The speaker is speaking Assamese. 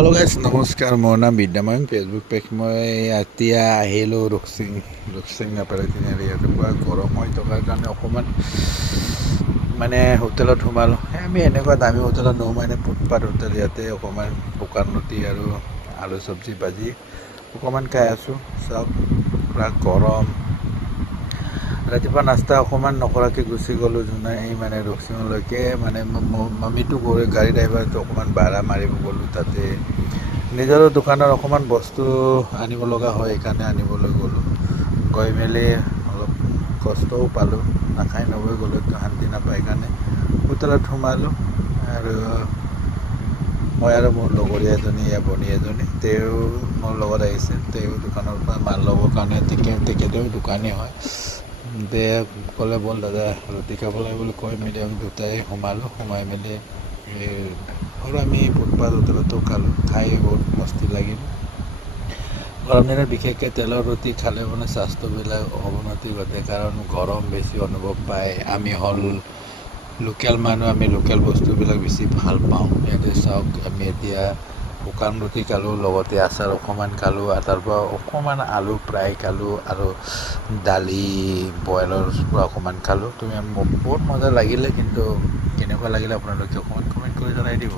হেল্ল' গাইজ নমস্কাৰ, মোৰ নাম বিদ্যাময়ন। ফেচবুক পেজ মই এতিয়া আহিলোঁ ৰুকচিং নাপালে তিনিআলি। ইয়াতে পুৰা গৰম হৈ থকাৰ কাৰণে অকণমান হোটেলত সোমালোঁ। আমি এনেকুৱা দামী হোটেলত নোসোমাই, ফুটপাথ হোটেল ইয়াতে অকণমান শুকান ৰুটি আৰু আলু চব্জি ভাজি অকণমান খাই আছোঁ। চাওক পুৰা গৰম। ৰাতিপুৱা নাস্তা অকণমান নকৰাকৈ গুচি গ'লোঁ ৰুকচিঙলৈকে। মামিটো গৈ গাড়ী ড্ৰাইভাৰটো অকণমান ভাড়া মাৰিব গ'লোঁ। তাতে নিজৰ দোকানৰ অকণমান বস্তু আনিব লগা হয়, সেইকাৰণে আনিবলৈ গ'লোঁ। গৈ মেলি অলপ কষ্টও পালোঁ, নাখাই নবৈ গ'লোঁ, শান্তি নাপায় সেইকাৰণে হোটেলত সোমালোঁ। আৰু মই আৰু মোৰ লগৰীয়া এজনী, ভনী এজনী, তেওঁ মোৰ লগত আহিছে। তেওঁ দোকানৰ পৰা মাল ল'বৰ কাৰণে তেখেতেও দোকানী হয়। ক'লে ব'ল দাদা ৰুটি খাব লাগে বুলি কৈ মেলি আমি দুটাই সোমাই মেলি আৰু আমি ফুটপাথ হোটেলতো খালোঁ। খাই বহুত মস্তি লাগিল। গৰম দিনত বিশেষকৈ তেলৰ ৰুটি খালে স্বাস্থ্যবিলাক অৱনতি ঘটে, কাৰণ গৰম বেছি অনুভৱ পায়। আমি হ'ল লোকেল মানুহ, আমি লোকেল বস্তুবিলাক বেছি ভাল পাওঁ। ইয়াতে চাওক, আমি এতিয়া শুকান ৰুটি খালোঁ, লগতে আচাৰ অকণমান খালোঁ, আৰু তাৰপৰা অকণমান আলু ফ্ৰাই খালোঁ, আৰু দালি বইলৰ পৰা অকণমান খালোঁ। বহুত মজা লাগিলে। কিন্তু কেনেকুৱা লাগিলে আপোনালোকে অকণমান কমেণ্ট কৰি জনাই দিব।